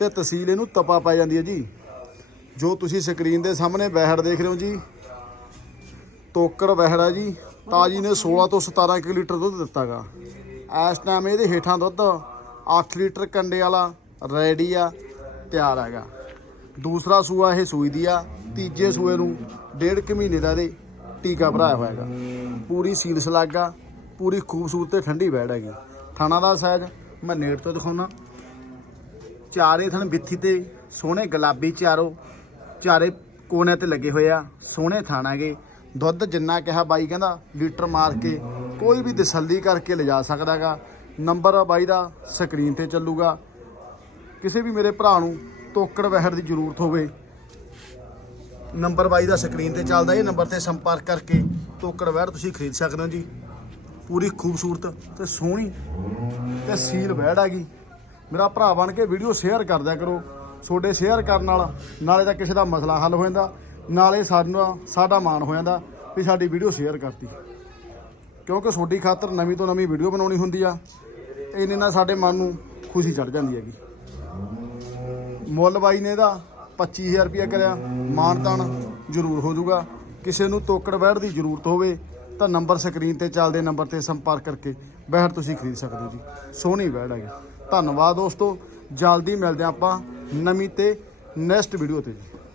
ਤੇ ਤਹਿਸੀਲ ਇਹਨੂੰ ਤਪਾ ਪੈ ਜਾਂਦੀ ਹੈ ਜੀ। ਜੋ ਤੁਸੀਂ ਸਕਰੀਨ ਦੇ ਸਾਹਮਣੇ ਬਹਿੜ ਦੇਖ ਰਹੇ ਹੋ ਜੀ, ਤੋਕੜ ਬਹਿੜ ਹੈ ਜੀ। ਤਾਜੀ ਨੇ 16 ਤੋਂ 17 ਕਿਲੋ ਲੀਟਰ ਦੁੱਧ ਦਿੱਤਾਗਾ। ਇਸ ਟਾਈਮ ਇਹਦੇ ਹੇਠਾਂ ਦੁੱਧ 8 ਲੀਟਰ ਕੰਡੇ ਵਾਲਾ ਰੈਡੀ ਆ, ਤਿਆਰ ਹੈਗਾ। ਦੂਸਰਾ ਸੂਆ ਇਹ ਸੂਈ ਦੀ ਆ, ਤੀਜੇ ਸੂਏ ਨੂੰ ਡੇਢ ਕੁ ਮਹੀਨੇ ਦਾ ਇਹਦੇ ਟੀਕਾ ਭਰਾਇਆ ਹੋਇਆ ਹੈਗਾ। ਪੂਰੀ ਸੀਲ ਸਲਾਗਾ, ਪੂਰੀ ਖੂਬਸੂਰਤ ਤੇ ਠੰਡੀ ਬੈੜ ਹੈਗੀ। ਥਾਣਾ ਦਾ ਸਾਈਜ਼ ਮੈਂ ਨੇੜ ਤੋਂ ਦਿਖਾਉਣਾ ਚਾਰੇ ਥਣ ਬਿੱਥੀ ਤੇ ਸੋਹਣੇ ਗੁਲਾਬੀ ਚਾਰੋ, ਚਾਰੇ ਕੋਨਿਆਂ ਤੇ ਲੱਗੇ ਹੋਏ ਆ, ਸੋਹਣੇ ਥਣ ਹੈਗੇ। ਦੁੱਧ ਜਿੰਨਾ ਕਿਹਾ ਬਾਈ ਕਹਿੰਦਾ, ਲੀਟਰ ਮਾਰ ਕੇ ਕੋਈ ਵੀ ਤਸੱਲੀ ਕਰਕੇ ਲਿਜਾ ਸਕਦਾਗਾ ਨੰਬਰ ਆ ਬਾਈ ਦਾ, ਸਕਰੀਨ ਤੇ ਚੱਲੂਗਾ। ਕਿਸੇ ਵੀ ਮੇਰੇ ਭਰਾ ਨੂੰ ਤੋਕੜ ਵਹਿੜ ਦੀ ਜ਼ਰੂਰਤ ਹੋਵੇ, ਨੰਬਰ ਬਾਈ ਦਾ ਸਕਰੀਨ ਤੇ ਚੱਲਦਾ, ਇਹ ਨੰਬਰ ਤੇ ਸੰਪਰਕ ਕਰਕੇ ਤੋਕੜ ਵਹਿੜ ਤੁਸੀਂ ਖਰੀਦ ਸਕਦੇ ਹੋ ਜੀ। ਪੂਰੀ ਖੂਬਸੂਰਤ ਤੇ ਸੋਹਣੀ ਤੇ ਸੀਲ ਵਹਿੜ ਹੈਗੀ ਮੇਰਾ ਭਰਾ ਬਣ ਕੇ ਵੀਡੀਓ ਸ਼ੇਅਰ ਕਰਦਿਆ ਕਰੋ। ਤੁਹਾਡੇ ਸ਼ੇਅਰ ਕਰਨ ਨਾਲ ਨਾਲੇ ਤਾਂ ਕਿਸੇ ਦਾ ਮਸਲਾ ਹੱਲ ਹੋ ਜਾਂਦਾ, ਨਾਲੇ ਸਾਨੂੰ ਸਾਡਾ ਮਾਣ ਹੋ ਜਾਂਦਾ ਵੀ ਸਾਡੀ ਵੀਡੀਓ ਸ਼ੇਅਰ ਕਰਤੀ। ਕਿਉਂਕਿ ਤੁਹਾਡੀ ਖਾਤਰ ਨਵੀਂ ਤੋਂ ਨਵੀਂ ਵੀਡੀਓ ਬਣਾਉਣੀ ਹੁੰਦੀ ਆ ਇਹਨੇ ਨਾਲ ਸਾਡੇ ਮਨ ਨੂੰ ਖੁਸ਼ੀ ਚੜ ਜਾਂਦੀ ਹੈਗੀ। ਮੁੱਲ ਬਾਈ ਨੇ ਇਹਦਾ 25000 ਰੁਪਇਆ ਕਰਿਆ ਮਾਨਤਾਨ ਜ਼ਰੂਰ ਹੋ ਜਾਊਗਾ। ਕਿਸੇ ਨੂੰ ਤੋਕੜ ਬੈੜ ਦੀ ਜ਼ਰੂਰਤ ਹੋਵੇ, ਤਾਂ ਨੰਬਰ ਸਕਰੀਨ ਤੇ ਚੱਲਦੇ ਨੰਬਰ ਤੇ ਸੰਪਰਕ ਕਰਕੇ ਬੈੜ ਤੁਸੀਂ ਖਰੀਦ ਸਕਦੇ ਹੋ ਜੀ। ਸੋਹਣੀ ਬੈੜ ਹੈਗੀ। ਧੰਨਵਾਦ ਦੋਸਤੋ। ਜਲਦੀ ਮਿਲਦੇ ਹਾਂ ਆਪਾਂ ਨਵੀਂ ਤੇ ਨੈਕਸਟ ਵੀਡੀਓ ਤੇ।